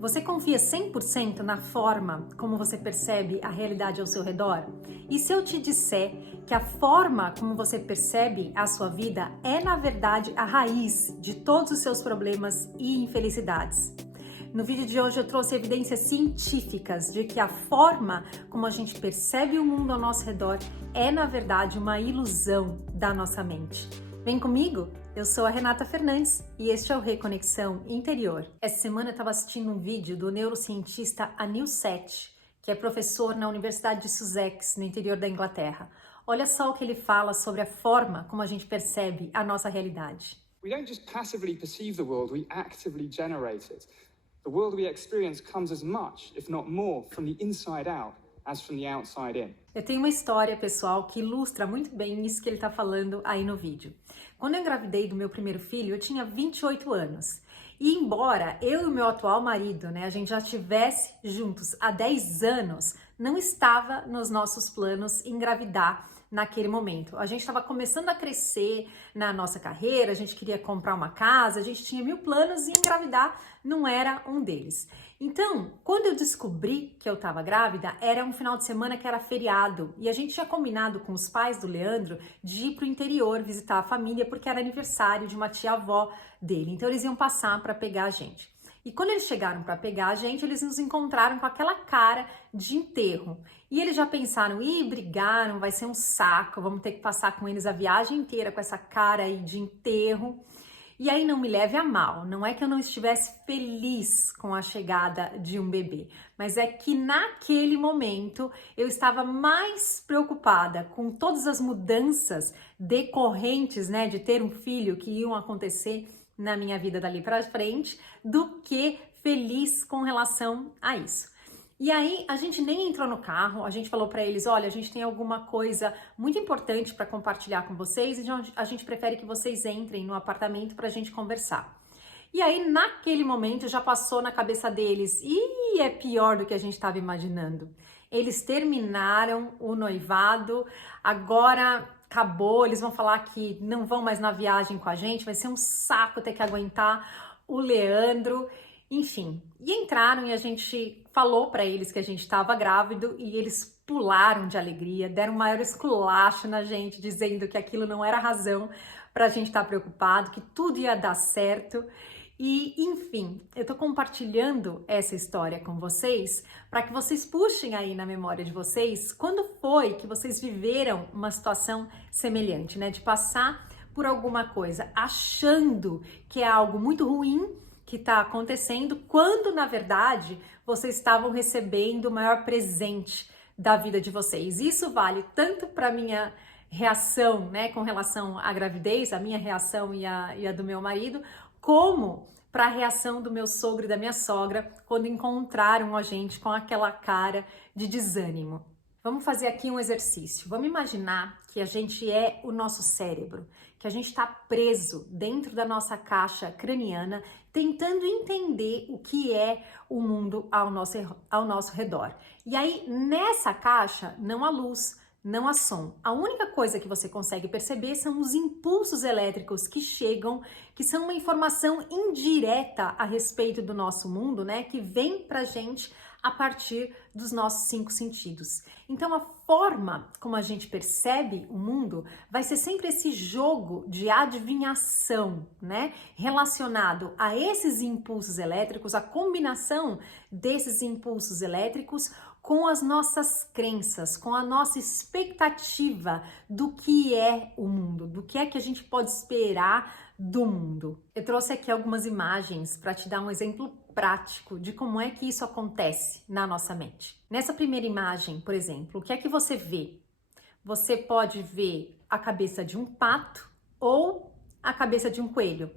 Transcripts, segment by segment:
Você confia 100% na forma como você percebe a realidade ao seu redor? E se eu te disser que a forma como você percebe a sua vida é, na verdade, a raiz de todos os seus problemas e infelicidades? No vídeo de hoje eu trouxe evidências científicas de que a forma como a gente percebe o mundo ao nosso redor é, na verdade, uma ilusão da nossa mente. Vem comigo? Eu sou a Renata Fernandes e este é o Reconexão Interior. Essa semana eu estava assistindo um vídeo do neurocientista Anil Seth, que é professor na Universidade de Sussex, no interior da Inglaterra. Olha só o que ele fala sobre a forma como a gente percebe a nossa realidade. We don't just passively perceive the world, we actively generate it. The world we experience comes as much, if not more, from the inside out as from the outside in. Eu tenho uma história, pessoal, que ilustra muito bem isso que ele está falando aí no vídeo. Quando eu engravidei do meu primeiro filho, eu tinha 28 anos. E embora eu e o meu atual marido, a gente já estivesse juntos há 10 anos, não estava nos nossos planos engravidar naquele momento. A gente estava começando a crescer na nossa carreira, a gente queria comprar uma casa, a gente tinha 1000 planos e engravidar não era um deles. Então, quando eu descobri que eu estava grávida, era um final de semana que era feriado e a gente tinha combinado com os pais do Leandro de ir para o interior visitar a família porque era aniversário de uma tia-avó dele. Então, eles iam passar para pegar a gente. E quando eles chegaram para pegar a gente, eles nos encontraram com aquela cara de enterro. E eles já pensaram, brigaram, vai ser um saco, vamos ter que passar com eles a viagem inteira com essa cara aí de enterro. E aí não me leve a mal, não é que eu não estivesse feliz com a chegada de um bebê, mas é que naquele momento eu estava mais preocupada com todas as mudanças decorrentes, de ter um filho que iam acontecer na minha vida dali para frente, do que feliz com relação a isso. E aí a gente nem entrou no carro, a gente falou para eles, olha, a gente tem alguma coisa muito importante para compartilhar com vocês, então a gente prefere que vocês entrem no apartamento para a gente conversar. E aí naquele momento já passou na cabeça deles, é pior do que a gente estava imaginando. Eles terminaram o noivado, agora acabou, eles vão falar que não vão mais na viagem com a gente, vai ser um saco ter que aguentar o Leandro. Enfim, e entraram e a gente falou para eles que a gente estava grávido e eles pularam de alegria, deram um maior esculacho na gente, dizendo que aquilo não era razão para a gente estar preocupado, que tudo ia dar certo. E, enfim, eu tô compartilhando essa história com vocês para que vocês puxem aí na memória de vocês quando foi que vocês viveram uma situação semelhante, de passar por alguma coisa achando que é algo muito ruim que está acontecendo, quando na verdade vocês estavam recebendo o maior presente da vida de vocês. Isso vale tanto para minha reação, com relação à gravidez, a minha reação e a do meu marido, como para a reação do meu sogro e da minha sogra quando encontraram a gente com aquela cara de desânimo. Vamos fazer aqui um exercício. Vamos imaginar que a gente é o nosso cérebro, que a gente está preso dentro da nossa caixa craniana, tentando entender o que é o mundo ao nosso redor. E aí, nessa caixa, não há luz, não há som. A única coisa que você consegue perceber são os impulsos elétricos que chegam, que são uma informação indireta a respeito do nosso mundo, que vem pra gente a partir dos nossos 5 sentidos. Então, a forma como a gente percebe o mundo vai ser sempre esse jogo de adivinhação, relacionado a esses impulsos elétricos, a combinação desses impulsos elétricos com as nossas crenças, com a nossa expectativa do que é o mundo, do que é que a gente pode esperar do mundo. Eu trouxe aqui algumas imagens para te dar um exemplo prático de como é que isso acontece na nossa mente. Nessa primeira imagem, por exemplo, o que é que você vê? Você pode ver a cabeça de um pato ou a cabeça de um coelho.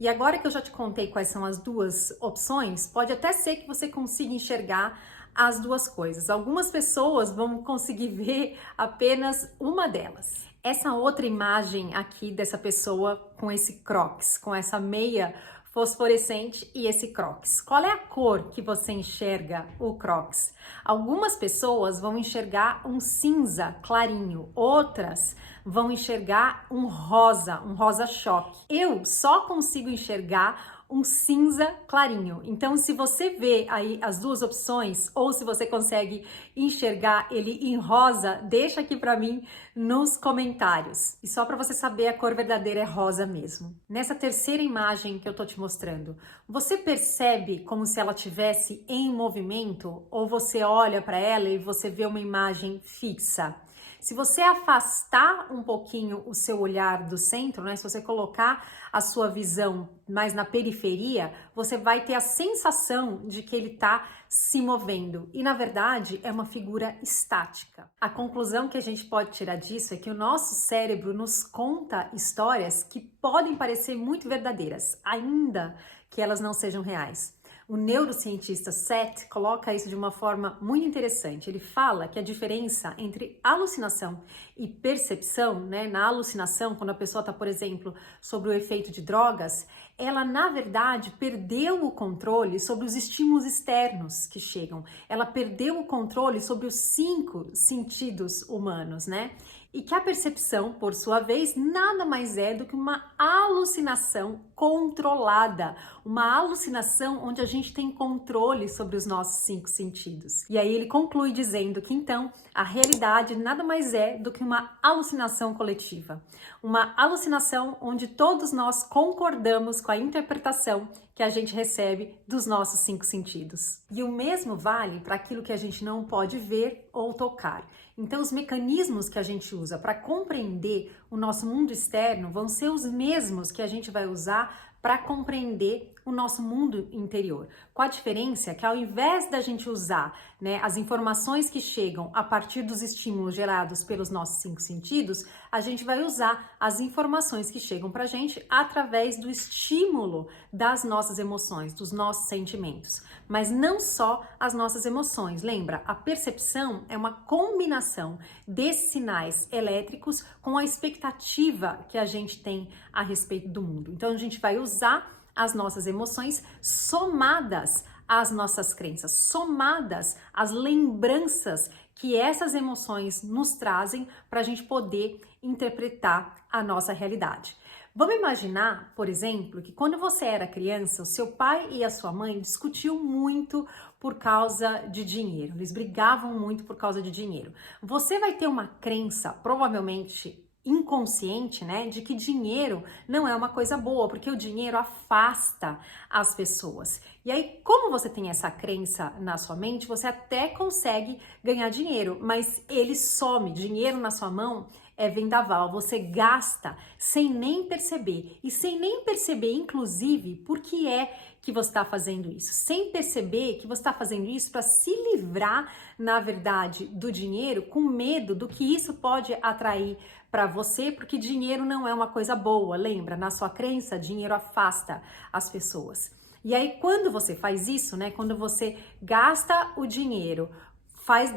E agora que eu já te contei quais são as duas opções, pode até ser que você consiga enxergar as duas coisas. Algumas pessoas vão conseguir ver apenas uma delas. Essa outra imagem aqui dessa pessoa com esse crocs, com essa meia fosforescente e esse crocs. Qual é a cor que você enxerga o crocs? Algumas pessoas vão enxergar um cinza clarinho, outras vão enxergar um rosa choque. Eu só consigo enxergar um cinza clarinho. Então, se você vê aí as duas opções, ou se você consegue enxergar ele em rosa, deixa aqui para mim nos comentários. E só para você saber, a cor verdadeira é rosa mesmo. Nessa terceira imagem que eu tô te mostrando, você percebe como se ela tivesse em movimento, ou você olha para ela e você vê uma imagem fixa? Se você afastar um pouquinho o seu olhar do centro, né? Se você colocar a sua visão mais na periferia, você vai ter a sensação de que ele está se movendo. E na verdade é uma figura estática. A conclusão que a gente pode tirar disso é que o nosso cérebro nos conta histórias que podem parecer muito verdadeiras, ainda que elas não sejam reais. O neurocientista Seth coloca isso de uma forma muito interessante. Ele fala que a diferença entre alucinação e percepção, né? Na alucinação, quando a pessoa está, por exemplo, sobre o efeito de drogas, ela, na verdade, perdeu o controle sobre os estímulos externos que chegam. Ela perdeu o controle sobre os 5 sentidos humanos, né? E que a percepção, por sua vez, nada mais é do que uma alucinação controlada, uma alucinação onde a gente tem controle sobre os nossos 5 sentidos. E aí ele conclui dizendo que então a realidade nada mais é do que uma alucinação coletiva, uma alucinação onde todos nós concordamos com a interpretação que a gente recebe dos nossos 5 sentidos. E o mesmo vale para aquilo que a gente não pode ver ou tocar. Então, os mecanismos que a gente usa para compreender o nosso mundo externo vão ser os mesmos que a gente vai usar para compreender o nosso mundo interior. Com a diferença que ao invés da gente usar, né, as informações que chegam a partir dos estímulos gerados pelos nossos 5 sentidos, a gente vai usar as informações que chegam para a gente através do estímulo das nossas emoções, dos nossos sentimentos. Mas não só as nossas emoções. Lembra, a percepção é uma combinação desses sinais elétricos com a expectativa que a gente tem a respeito do mundo. Então, a gente vai usar as nossas emoções somadas às nossas crenças, somadas às lembranças que essas emoções nos trazem para a gente poder interpretar a nossa realidade. Vamos imaginar, por exemplo, que quando você era criança, o seu pai e a sua mãe discutiam muito por causa de dinheiro, eles brigavam muito por causa de dinheiro. Você vai ter uma crença, provavelmente inconsciente, né, de que dinheiro não é uma coisa boa, porque o dinheiro afasta as pessoas. E aí, como você tem essa crença na sua mente, você até consegue ganhar dinheiro, mas ele some. Dinheiro na sua mão é vendaval, você gasta sem nem perceber, e sem nem perceber, inclusive, por que é que você está fazendo isso, sem perceber que você está fazendo isso para se livrar, na verdade, do dinheiro, com medo do que isso pode atrair para você, porque dinheiro não é uma coisa boa, lembra? Na sua crença, dinheiro afasta as pessoas. E aí, quando você faz isso, né, quando você gasta o dinheiro,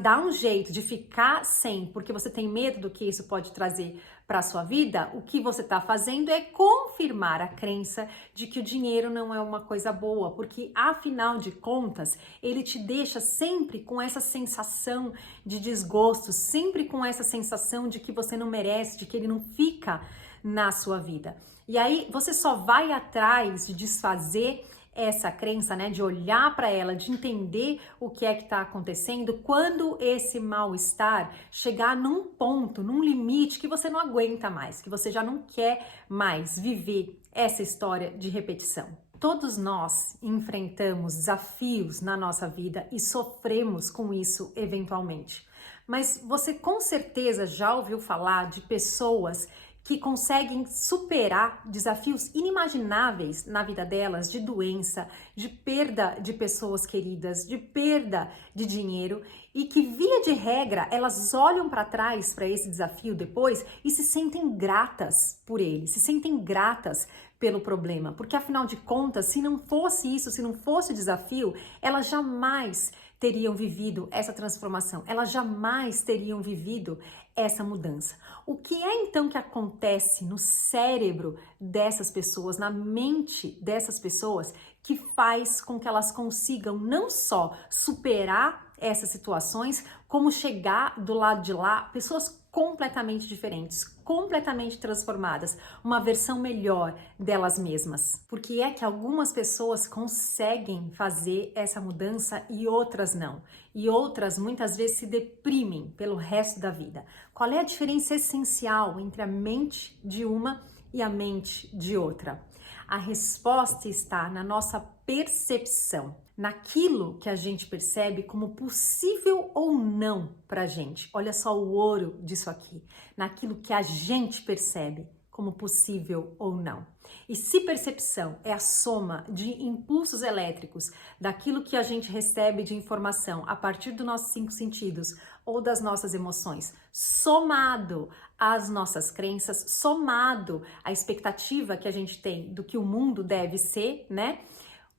dá um jeito de ficar sem, porque você tem medo do que isso pode trazer para a sua vida, o que você está fazendo é confirmar a crença de que o dinheiro não é uma coisa boa, porque afinal de contas, ele te deixa sempre com essa sensação de desgosto, sempre com essa sensação de que você não merece, de que ele não fica na sua vida. E aí você só vai atrás de desfazer essa crença, né, de olhar para ela, de entender o que é que está acontecendo, quando esse mal-estar chegar num ponto, num limite que você não aguenta mais, que você já não quer mais viver essa história de repetição. Todos nós enfrentamos desafios na nossa vida e sofremos com isso eventualmente. Mas você com certeza já ouviu falar de pessoas que conseguem superar desafios inimagináveis na vida delas, de doença, de perda de pessoas queridas, de perda de dinheiro, e que via de regra elas olham para trás para esse desafio depois e se sentem gratas por ele, se sentem gratas pelo problema, porque afinal de contas, se não fosse isso, se não fosse o desafio, elas jamais teriam vivido essa transformação, elas jamais teriam vivido essa mudança. O que é então que acontece no cérebro dessas pessoas, na mente dessas pessoas, que faz com que elas consigam não só superar essas situações, como chegar do lado de lá pessoas completamente diferentes, completamente transformadas, uma versão melhor delas mesmas. Porque é que algumas pessoas conseguem fazer essa mudança e outras não. E outras muitas vezes se deprimem pelo resto da vida. Qual é a diferença essencial entre a mente de uma e a mente de outra? A resposta está na nossa percepção, naquilo que a gente percebe como possível ou não para a gente. Olha só o ouro disso aqui, naquilo que a gente percebe como possível ou não. E se percepção é a soma de impulsos elétricos daquilo que a gente recebe de informação a partir dos nossos 5 sentidos ou das nossas emoções, somado às nossas crenças, somado à expectativa que a gente tem do que o mundo deve ser, né?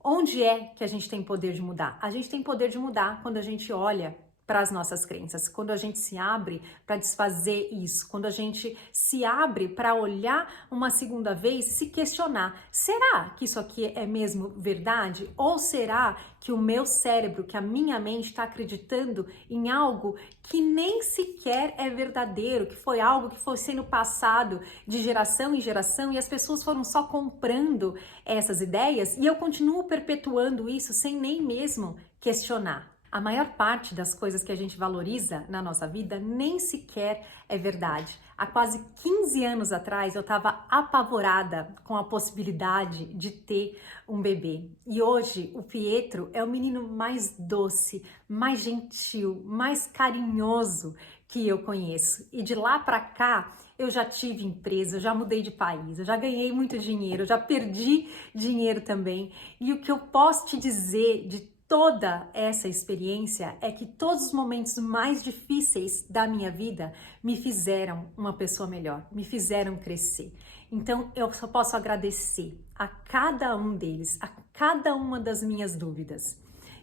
Onde é que a gente tem poder de mudar? A gente tem poder de mudar quando a gente olha para as nossas crenças, quando a gente se abre para desfazer isso, quando a gente se abre para olhar uma segunda vez e se questionar, será que isso aqui é mesmo verdade? Ou será que o meu cérebro, que a minha mente está acreditando em algo que nem sequer é verdadeiro, que foi algo que foi sendo passado de geração em geração e as pessoas foram só comprando essas ideias e eu continuo perpetuando isso sem nem mesmo questionar? A maior parte das coisas que a gente valoriza na nossa vida nem sequer é verdade. Há quase 15 anos atrás eu estava apavorada com a possibilidade de ter um bebê. E hoje o Pietro é o menino mais doce, mais gentil, mais carinhoso que eu conheço. E de lá para cá eu já tive empresa, eu já mudei de país, eu já ganhei muito dinheiro, eu já perdi dinheiro também. E o que eu posso te dizer de toda essa experiência é que todos os momentos mais difíceis da minha vida me fizeram uma pessoa melhor, me fizeram crescer. Então eu só posso agradecer a cada um deles, a cada uma das minhas dúvidas.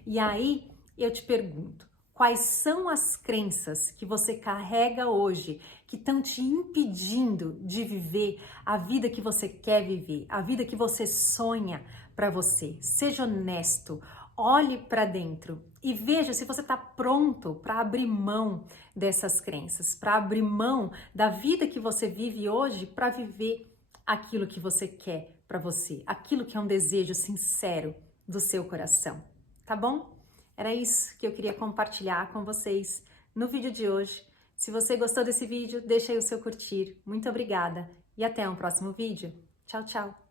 E aí eu te pergunto, quais são as crenças que você carrega hoje que estão te impedindo de viver a vida que você quer viver, a vida que você sonha para você? Seja honesto. Olhe para dentro e veja se você está pronto para abrir mão dessas crenças, para abrir mão da vida que você vive hoje, para viver aquilo que você quer para você, aquilo que é um desejo sincero do seu coração, tá bom? Era isso que eu queria compartilhar com vocês no vídeo de hoje. Se você gostou desse vídeo, deixa aí o seu curtir. Muito obrigada e até um próximo vídeo. Tchau, tchau!